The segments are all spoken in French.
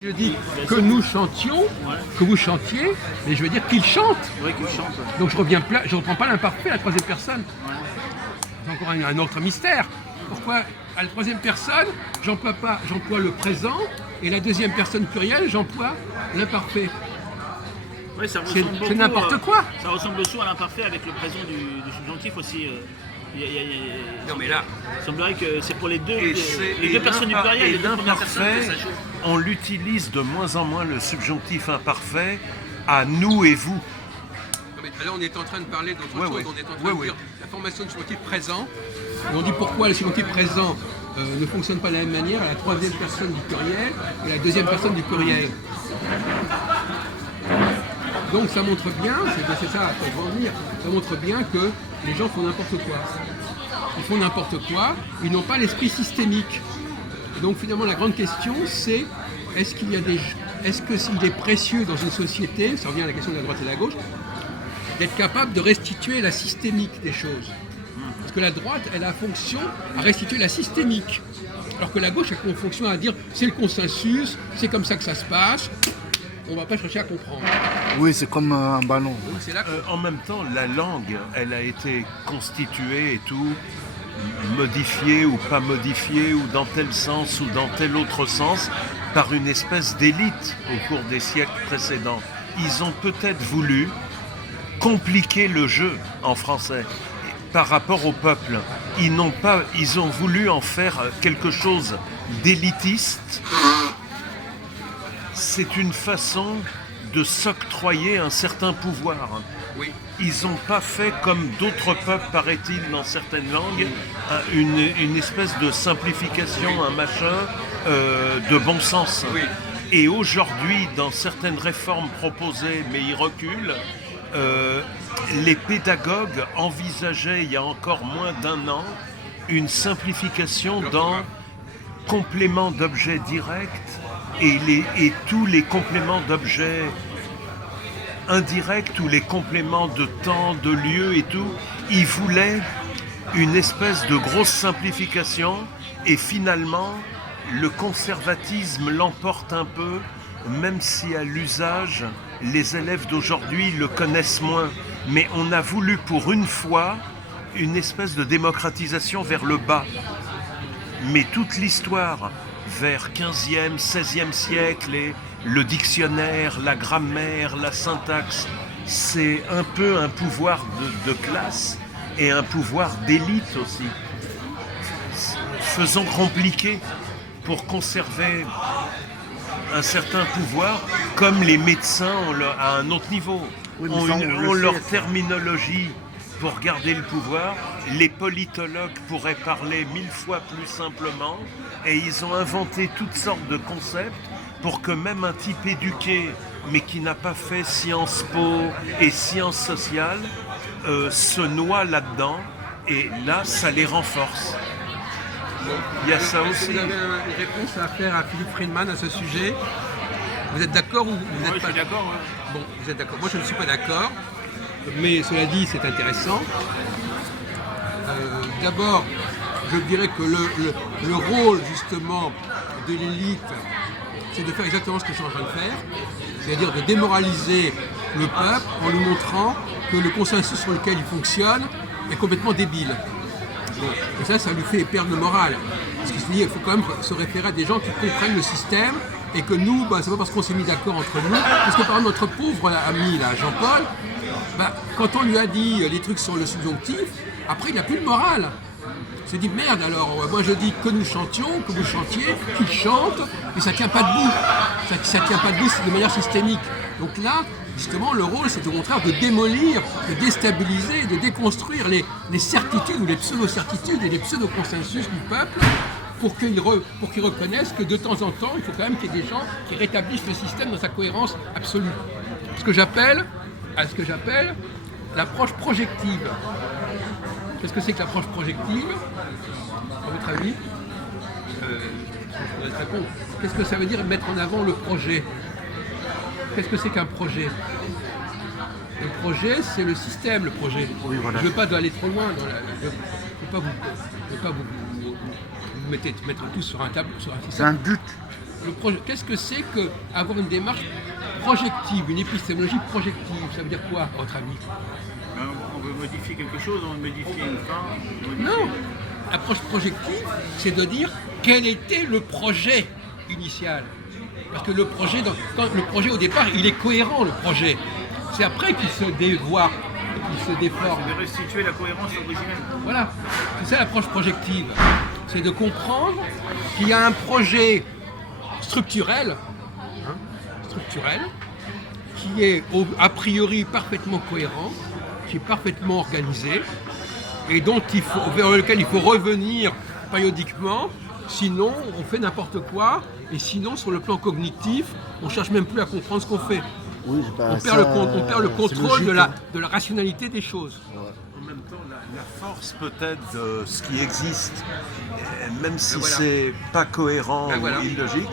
Je dis que nous chantions, que vous chantiez, mais je veux dire qu'il chante. Oui, qu'il chante. Donc je reprends pas l'imparfait à la troisième personne. C'est encore un autre mystère. Pourquoi à la troisième personne, j'emploie le présent, et la deuxième personne plurielle, j'emploie l'imparfait. Oui, ça C'est ressemble beaucoup, n'importe quoi. Ça ressemble beaucoup à l'imparfait avec le présent du subjonctif aussi. Non mais là, Il semblerait que c'est pour les deux personnes du Et pluriel, les deux premières personnes que l'imparfait, ça joue. on l'utilise de moins en moins, le subjonctif imparfait, à nous et vous. non, mais là on est en train de parler d'autre Ouais, chose. ouais. On est en train de Ouais, dire la formation du subjonctif présent. Et on dit pourquoi le subjonctif présent ne fonctionne pas de la même manière à la troisième personne du pluriel et la deuxième personne du pluriel. Donc ça montre bien, c'est ça à quoi je veux en venir, ça montre bien que les gens font n'importe quoi. Ils font n'importe quoi, ils n'ont pas l'esprit systémique. Et donc finalement la grande question c'est est-ce qu'il est précieux dans une société, ça revient à la question de la droite et de la gauche, d'être capable de restituer la systémique des choses. Parce que la droite, elle a fonction à restituer la systémique. Alors que la gauche a comme fonction à dire c'est le consensus, c'est comme ça que ça se passe, on ne va pas chercher à comprendre. Oui, c'est comme un ballon. Donc c'est là que... En même temps, la langue, elle a été constituée et tout, modifiée ou pas modifiée, ou dans tel sens ou dans tel autre sens, par une espèce d'élite au cours des siècles précédents. Ils ont peut-être voulu compliquer le jeu en français par rapport au peuple. Ils ont voulu en faire quelque chose d'élitiste. C'est une façon de s'octroyer un certain pouvoir. Oui. Ils n'ont pas fait comme d'autres peuples, paraît-il, dans certaines langues, une espèce de simplification, un machin de bon sens. Oui. Et aujourd'hui, dans certaines réformes proposées, mais ils reculent, les pédagogues envisageaient, il y a encore moins d'un an, une simplification dans complément d'objets directs et tous les compléments d'objets indirects ou les compléments de temps, de lieu et tout. Ils voulaient une espèce de grosse simplification et finalement le conservatisme l'emporte un peu, même si à l'usage les élèves d'aujourd'hui le connaissent moins. Mais on a voulu pour une fois une espèce de démocratisation vers le bas. Mais toute l'histoire vers 15e, 16e siècle, et le dictionnaire, la grammaire, la syntaxe, c'est un peu un pouvoir de classe et un pouvoir d'élite aussi. Faisons compliqué pour conserver un certain pouvoir, comme les médecins à un autre niveau. Oui, mais ça, on le ont sait, leur ça. terminologie pour garder le pouvoir. Les politologues pourraient parler 1000 fois plus simplement, et ils ont inventé toutes sortes de concepts pour que même un type éduqué, mais qui n'a pas fait Sciences Po et sciences sociales, se noie là-dedans, et là, ça les renforce. Il y a ça Est-ce que aussi. vous avez une réponse à faire à Philippe Friedman à ce sujet? Vous êtes d'accord ou vous Oui, n'êtes je pas suis d'accord. Ouais. Bon, vous êtes d'accord. Moi, je ne suis pas d'accord. Mais cela dit, c'est intéressant. D'abord, je dirais que le rôle, justement, de l'élite, c'est de faire exactement ce que je suis en train de faire. C'est-à-dire de démoraliser le peuple en lui montrant que le consensus sur lequel il fonctionne est complètement débile. Et ça lui fait perdre le moral. Parce qu'il se dit qu'il faut quand même se référer à des gens qui comprennent le système et que nous, c'est pas parce qu'on s'est mis d'accord entre nous. Parce que par exemple, notre pauvre ami, là, Jean-Paul, quand on lui a dit les trucs sur le subjonctif, après il n'a plus le moral. Il se dit merde alors, moi je dis que nous chantions, que vous chantiez, qu'il chante, mais ça tient pas debout. Ça tient pas debout de manière systémique. Donc là, justement, le rôle, c'est au contraire de démolir, de déstabiliser, de déconstruire les certitudes ou les pseudo-certitudes et les pseudo-consensus du peuple pour qu'ils reconnaissent que de temps en temps, il faut quand même qu'il y ait des gens qui rétablissent le système dans sa cohérence absolue. Ce que j'appelle l'approche projective. Qu'est-ce que c'est que l'approche projective, à votre avis? Je vais répondre. Qu'est-ce que ça veut dire mettre en avant le projet? Qu'est-ce que c'est qu'un projet? Le projet, c'est le système, le projet. Oui, voilà. Je ne veux pas aller trop loin. Je ne veux pas vous mettre tous sur un tableau, sur un C'est système. un but. Qu'est-ce que c'est qu'avoir une démarche projective, une épistémologie projective? Ça veut dire quoi, à votre avis? On veut modifier quelque chose, on veut modifier une fin. Non, l'approche projective, c'est de dire quel était le projet initial. Parce que le projet, quand le projet au départ, il est cohérent, le projet. C'est après qu'il se dévoie, qu'il se déforme. De restituer la cohérence originelle. Voilà, c'est ça l'approche projective. C'est de comprendre qu'il y a un projet structurel, qui est a priori parfaitement cohérent, qui est parfaitement organisé, et vers lequel il faut revenir périodiquement, sinon on fait n'importe quoi, et sinon sur le plan cognitif, on ne cherche même plus à comprendre ce qu'on fait. Oui, On perd le contrôle de la rationalité des choses. En même temps, la force peut-être de ce qui existe, même si voilà. c'est pas cohérent Voilà. ou illogique,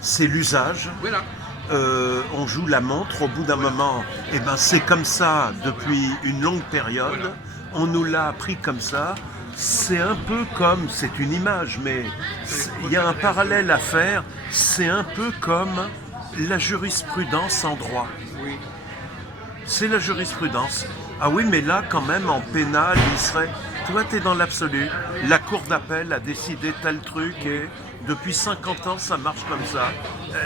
c'est l'usage. Voilà. On joue la montre, au bout d'un moment, c'est comme ça depuis une longue période, Voilà. On nous l'a appris comme ça, c'est un peu comme, c'est une image, mais il y a un parallèle à faire, c'est un peu comme la jurisprudence en droit. Oui. C'est la jurisprudence. Ah oui, mais là, quand même, en pénal, il serait... Toi, t'es dans l'absolu. La cour d'appel a décidé tel truc et depuis 50 ans, ça marche comme ça.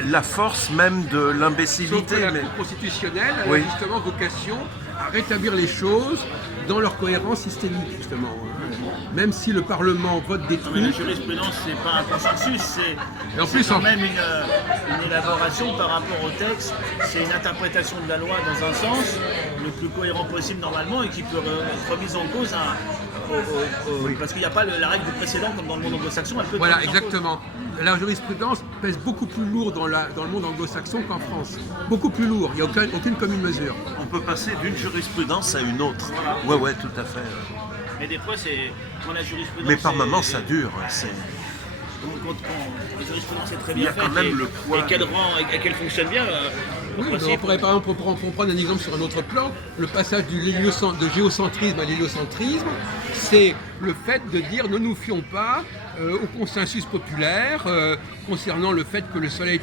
La force même de Sauf que l'imbécilité. la Mais... Cour constitutionnelle elle Oui. a justement vocation à rétablir les choses dans leur cohérence systémique, justement. Même si le Parlement vote des Non, mais la trucs, jurisprudence, c'est pas un consensus, Et en c'est plus, quand en- même une élaboration par rapport au texte. C'est une interprétation de la loi dans un sens, le plus cohérent possible normalement, et qui peut être remise en cause parce qu'il n'y a pas la règle du précédent comme dans le monde anglo-saxon. Elle peut être voilà, remise en cause. exactement. La jurisprudence pèse beaucoup plus lourd dans le monde anglo-saxon qu'en France. Beaucoup plus lourd, il n'y a aucune commune mesure. On peut passer d'une jurisprudence à une autre. Ouais, tout à fait. Mais des fois, c'est quand la jurisprudence. Mais par est- moments, ça dure. C'est... quand la jurisprudence est très Il y bien a faite quand même et, le poids et qu'elle rend et qu'elle fonctionne bien. Oui, mais on pourrait par exemple pour prendre un exemple sur un autre plan, le passage de géocentrisme à l'héliocentrisme, c'est le fait de dire ne nous fions pas au consensus populaire concernant le fait que le soleil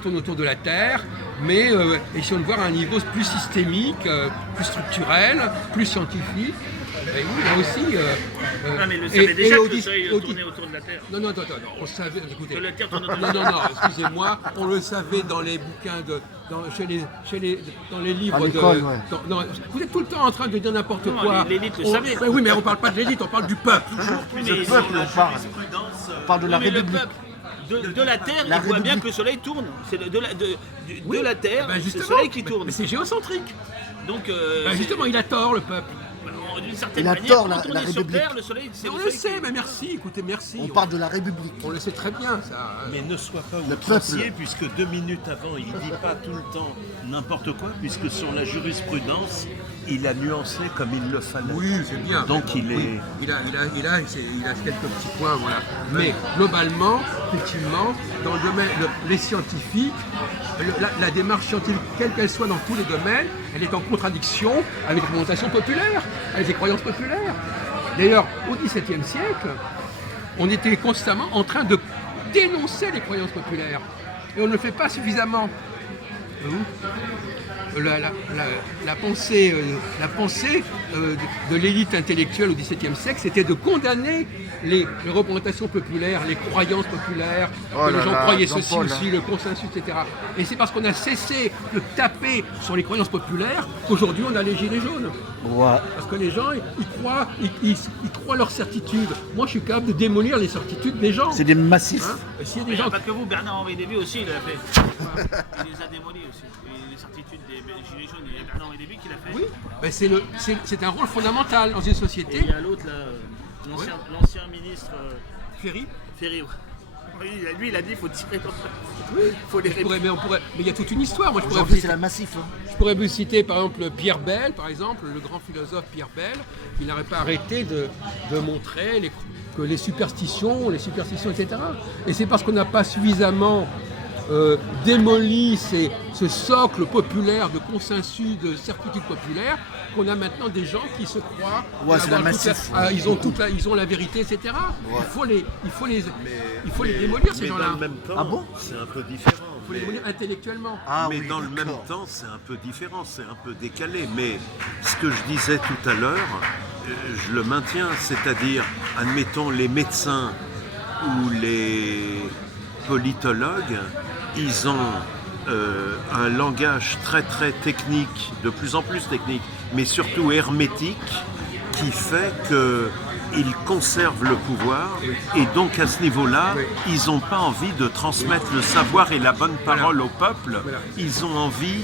tourne autour de la Terre, mais essayons de voir à un niveau plus systémique, plus structurel, plus scientifique. Et oui, là aussi. Non, mais le savait déjà que le Audi- soleil Audi- tournait autour de la Terre. Non, on savait, écoutez. Que la Terre tourne autour de Non, la Terre. non, excusez-moi, on le savait dans les bouquins, dans les livres À l'école, ouais. non, vous êtes tout le temps en train de dire n'importe Non, quoi. l'élite le On- savait. Mais oui, mais on parle pas de l'élite, on parle du peuple. Oui, Le mais peuple, on parle. On parle de la oui, mais le République. peuple de la Terre, La il voit bien République. que le soleil tourne. C'est Oui, de la Terre, ben c'est le justement, soleil qui mais- tourne. Mais c'est géocentrique. Donc, Ben justement, il a tort, le peuple. d'une certaine Il a manière, tort, quand on la est sur République. Terre, le soleil, c'est Mais on le le soleil sait, qui- mais merci, écoutez, merci. On parle de la République. On le sait très bien, ça. Mais ne sois pas Le outrancier, peuple. puisque 2 minutes avant, il ne dit pas tout le temps n'importe quoi, puisque sur la jurisprudence, il a nuancé comme il le fallait. Oui, c'est bien. Donc il est... Oui, il a quelques petits points, voilà. Mais globalement, effectivement, dans le domaine, les scientifiques, la démarche scientifique, quelle qu'elle soit dans tous les domaines, elle est en contradiction avec l'argumentation populaire, avec les croyances populaires. D'ailleurs, au XVIIe siècle, on était constamment en train de dénoncer les croyances populaires. Et on ne le fait pas suffisamment. La pensée de l'élite intellectuelle au XVIIe siècle, c'était de condamner les représentations populaires, les croyances populaires, Oh que là les gens là, croyaient ceci Jean-Paul, aussi, le consensus, etc. Et c'est parce qu'on a cessé de taper sur les croyances populaires qu'aujourd'hui on a les gilets jaunes. Ouais. Parce que les gens, ils croient leurs certitudes. Moi, je suis capable de démolir les certitudes des gens. C'est des massifs. Hein. Et s'il y a Mais des il n'y a gens pas que vous, Bernard-Henri Lévy aussi, il l'a fait. Il les a démolis aussi. Et les certitudes des Gilets jaunes, il y a Bernard-Henri Lévy qui l'a fait. oui, ben c'est un rôle fondamental dans une Et société. il y a l'autre, là, l'ancien ministre Ferry. Ferry. Oui, lui, il a dit qu'il faut tirer dans Oui. faut les Mais il y a toute une histoire. Moi, Aujourd'hui, c'est la massif. Hein. je pourrais vous citer par exemple Pierre Bell, par exemple, le grand philosophe Pierre Bell, qui n'aurait pas arrêté de montrer que les superstitions, etc. Et c'est parce qu'on n'a pas suffisamment démolit ce socle populaire de consensus, de certitude populaire, qu'on a maintenant des gens qui se croient c'est la massif. ils ont la vérité, etc. Il faut les démolir, ces Mais gens-là. dans le même temps, Ah bon c'est un peu différent. Il faut les démolir intellectuellement. Mais dans le même temps, c'est un peu différent, c'est un peu décalé. Mais ce que je disais tout à l'heure, je le maintiens, c'est-à-dire, admettons, les médecins ou les politologues, ils ont un langage très très technique, de plus en plus technique, mais surtout hermétique, qui fait qu'ils conservent le pouvoir et donc à ce niveau-là, ils n'ont pas envie de transmettre le savoir et la bonne parole au peuple, ils ont envie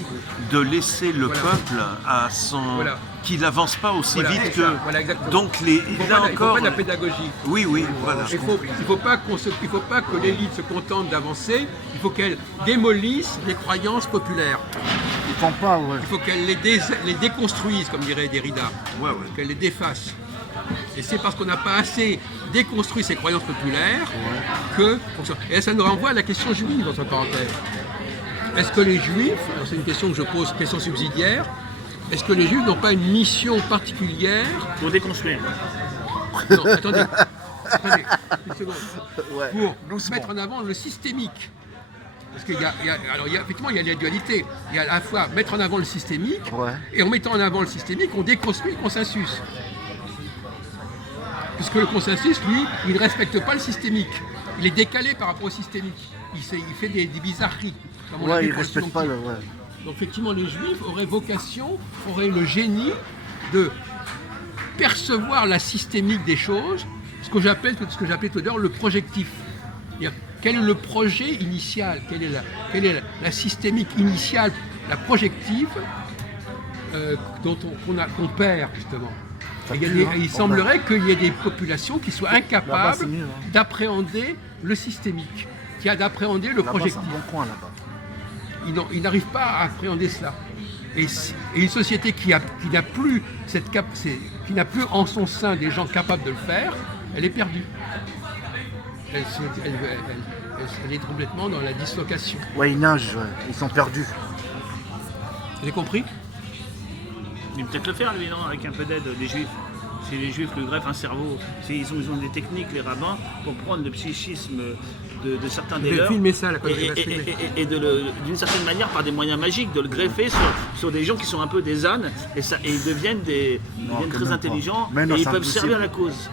de laisser le peuple à son... qu'il n'avance pas aussi vite que... exactement. Donc Il faut encore... pas de la pédagogie. Oui, voilà. Il faut pas que l'élite se contente d'avancer, il faut qu'elle démolisse les croyances populaires. Ils font pas, Il faut qu'elle les déconstruise, comme dirait Derrida, qu'elle les défasse. Et c'est parce qu'on n'a pas assez déconstruit ces croyances populaires que... Et ça nous renvoie à la question juive, entre parenthèses. Est-ce que les juifs, alors c'est une question que je pose, question subsidiaire, est-ce que les juifs n'ont pas une mission particulière Pour déconstruire. Non, attendez, une seconde. Pour mettre en avant le systémique. Parce qu'il y a, effectivement, il y a la dualité. Il y a à la fois mettre en avant le systémique, et en mettant en avant le systémique, on déconstruit le consensus. Puisque le consensus, lui, il ne respecte pas le systémique. Il est décalé par rapport au systémique. Il fait des bizarreries. Comme on l'a vu il pour le respecte pas le... Donc effectivement, les juifs auraient le génie de percevoir la systémique des choses, ce que j'appelais tout à l'heure le projectif. C'est-à-dire, quel est le projet initial, quelle est la systémique initiale, la projective qu'on perd justement. Et il semblerait qu'il y ait des populations qui soient incapables d'appréhender le systémique, d'appréhender le projectif. C'est un bon coin là-bas. Ils n'arrivent pas à appréhender cela. Et une société qui n'a plus en son sein des gens capables de le faire, elle est perdue. Elle est complètement dans la dislocation. Ils nagent, ils sont perdus. Vous avez compris? Il peut peut-être le faire, lui, non, avec un peu d'aide des juifs. Si les juifs lui greffent un cerveau, ils ont des techniques, les rabbins, pour prendre le psychisme de certains des leurs. Filmer ça, là, et d'une certaine manière, par des moyens magiques, de le greffer sur des gens qui sont un peu des ânes, et ils deviennent très intelligents, et ils peuvent servir la cause.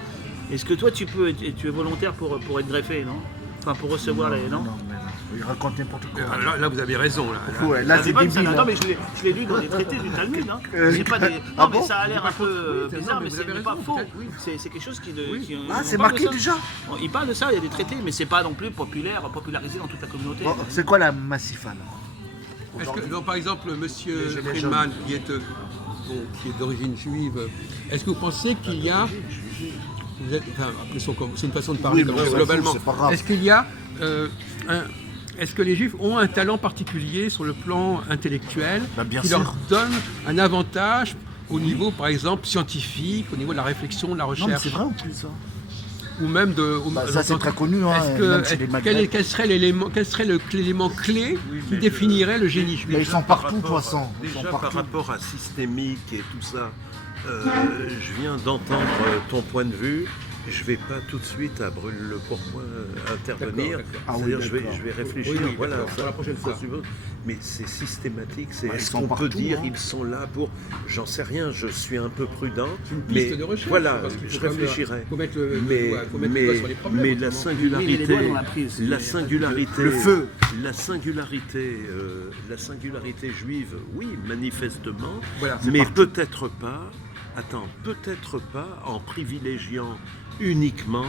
Est-ce que toi, tu es volontaire pour être greffé, non? Enfin, pour recevoir les... Non, il raconte n'importe quoi. Là, vous avez raison. Là c'est débile. Attends, mais je l'ai lu dans les traités du Talmud. Hein. C'est pas des... Non, mais ça a l'air un peu bizarre, mais c'est pas faux. C'est quelque chose qui... c'est marqué déjà. Il parle de ça, il y a des traités, mais c'est pas non plus popularisé dans toute la communauté. C'est quoi la massif alors? Par exemple, M. Friedman, qui est d'origine juive, est-ce que vous pensez qu'il y a... c'est une façon de parler globalement. Est-ce qu'il y a est-ce que les juifs ont un talent particulier sur le plan intellectuel qui leur donne un avantage au niveau, par exemple, scientifique, au niveau de la réflexion, de la recherche? Non, mais c'est vrai ou plus ça? Ou même de... ça c'est très connu. Quel serait l'élément clé qui définirait le génie juif? Ils sont partout, poissons. Déjà par rapport à systémique et tout ça, je viens d'entendre ton point de vue. Je ne vais pas tout de suite à brûle le pourpoint intervenir. C'est-à-dire je vais réfléchir. Voilà, pour la prochaine fois. Mais c'est systématique. Est-ce qu'on peut dire ils sont là pour... J'en sais rien, je suis un peu prudent. C'est une piste de recherche. Voilà, je réfléchirai. Mais la singularité... Le feu. La singularité juive, oui, manifestement. Voilà, mais peut-être pas en privilégiant uniquement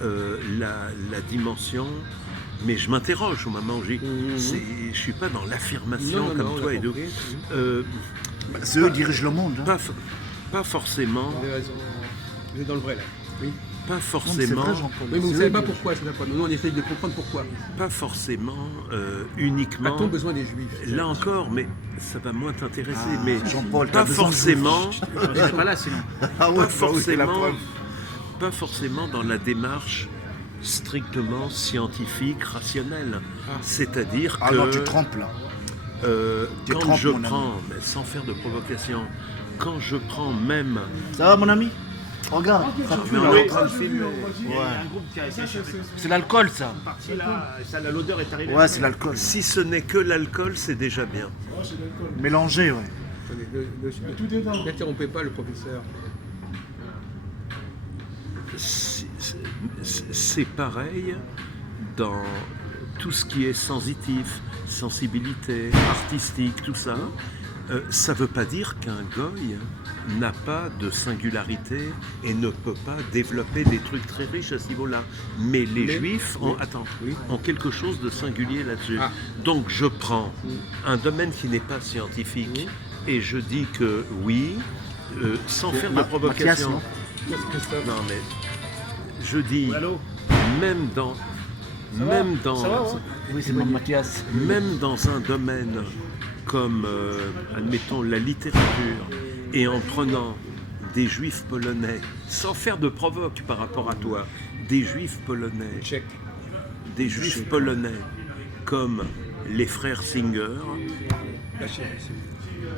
la dimension, mais je m'interroge au moment où je ne suis pas dans l'affirmation comme toi et d'autres. C'est eux qui dirigent le monde. Pas forcément. Vous avez raison. Vous êtes dans le vrai là. Oui. Pas forcément. Vrai, mais vous ne savez pas pourquoi. Nous, on essaye de comprendre pourquoi. Pas forcément uniquement. A-t-on besoin des juifs? Là encore, mais ça va moins t'intéresser. Mais Jean-Paul, pas forcément. Je serais pas là sinon. Pas forcément dans la démarche strictement scientifique, rationnel. Ah. C'est-à-dire Ah que non, tu trompes là. Tu quand trompes, je mon ami. prends, mais sans faire de provocation, quand je prends même... Ça va, mon ami? Regarde, ça pue Mais on là. est en train de filmer. Il y a un groupe qui a été C'est l'alcool, ça. parti là, l'odeur est arrivée. Ouais, c'est l'alcool. Si ce n'est que l'alcool, c'est déjà bien. Mélangé, ouais. Attendez, n'interrompez pas le professeur. C'est pareil dans tout ce qui est sensitif, sensibilité, artistique, tout ça. Ça ne veut pas dire qu'un goy n'a pas de singularité et ne peut pas développer des trucs très riches à ce niveau-là. Mais les juifs ont quelque chose de singulier là-dessus. Ah. Donc je prends un domaine qui n'est pas scientifique et je dis que oui, sans faire de Mathias, provocation. non Christophe. Non mais je dis, Allô? même dans Ça va, ouais. Oui, c'est mon Mathias. même dans un domaine comme, admettons, la littérature, et en prenant des juifs polonais, sans faire de provoque par rapport à toi, des juifs polonais, Tchèque. des juifs polonais comme les frères Singer, La Tchèque.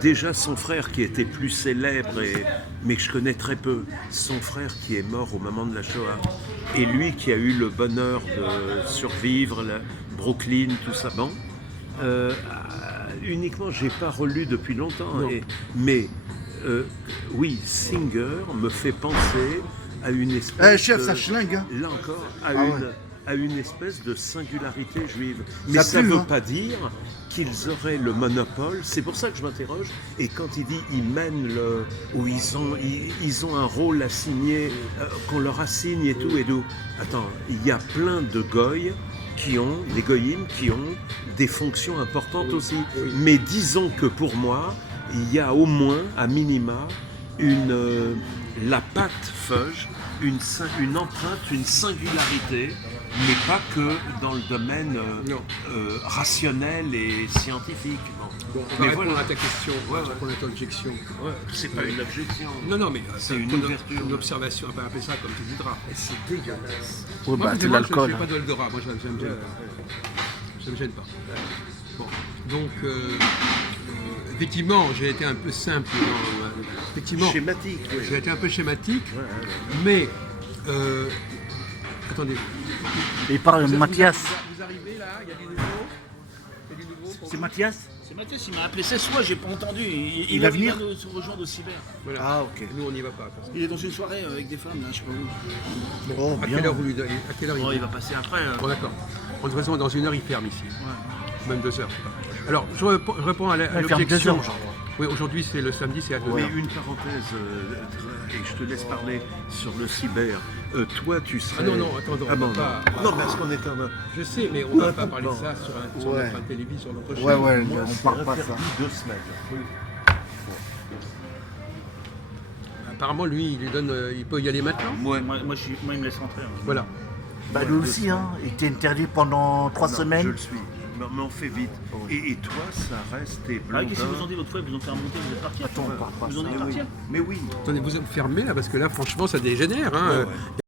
déjà son frère qui était plus célèbre, mais que je connais très peu, son frère qui est mort au moment de la Shoah, et lui qui a eu le bonheur de survivre, Brooklyn, tout ça, bon. Uniquement, j'ai pas relu depuis longtemps, Non. mais oui, Singer me fait penser à une espèce Eh, chef, de- ça schlingue, hein. là encore, ouais. à une espèce de singularité juive. Mais Ça ça pue, ne veut hein. pas dire qu'ils auraient le monopole. C'est pour ça que je m'interroge. Et quand il dit ils mènent ou ils ont un rôle assigné, qu'on leur assigne et tout. Attends, il y a plein de goy des goyim qui ont des fonctions importantes aussi. Mais disons que pour moi, il y a au moins, à minima, la patte feuge, une empreinte, une singularité, mais pas que dans le domaine Non. rationnel et scientifique. Bon, on va Mais répondre voilà. à ta question, Ouais, on va répondre à ton objection. Ouais, c'est pas une objection. Non, mais C'est une ton- ouverture. Une observation, on va appeler ça comme tu voudras. C'est dégueulasse. Ouais, Moi, bah, c'est moi, l'alcool. je ne fais pas d'odorat, moi ça me gêne pas. Ça me gêne pas. Bon, donc, effectivement, j'ai été un peu simple. Effectivement, Schématique. oui. j'ai été un peu schématique, mais, attendez. Il parle de Mathias. Vous arrivez là, il y a du nouveau. Il y a du nouveau pour C'est vous. Mathias? C'est Mathias, il m'a appelé 16 fois, j'ai pas entendu. Il va venir nous rejoindre au cyber. Voilà. Ah, ok. Nous, on n'y va pas. parce que- Il est dans une soirée avec des femmes, là, je sais pas où. Oh, À bien. quelle heure vous lui donnez? À quelle heure Oh, il il va passer après. Bon, d'accord. De toute façon, dans une heure, il ferme ici. Ouais. Même 2 heures. Alors, je réponds à Il ferme 2 l'objection. heures, genre. Oui, aujourd'hui, c'est le samedi, c'est à 2 Mais heures. une parenthèse, et je te laisse parler sur le cyber. Toi, tu serais... Ah non, attends, Ah bon, on va pas- non, parce qu'on est en... Je sais, mais on ne va pas Attends. parler de ça sur Ouais. notre télévision, sur notre chaîne. Ouais, ouais, Moi, on c'est parle pas ça. interdit 2 semaines. Apparemment, lui, il lui donne, il peut y aller maintenant. Moi, Moi, il me laisse rentrer. hein. Voilà. Bah, lui aussi, hein. Il était interdit pendant 3 je semaines. le suis. Mais on fait vite. Et toi, ça reste tes Ah, blondins. qu'est-ce qu'ils vous ont dit l'autre fois? Ils vous ont fait remonter, vous êtes partis? Attends, on parle pas Ils vous ont ça. dit de partir? Mais oui. Attendez, vous êtes fermé là, parce que là, franchement, ça dégénère. Hein. Ouais.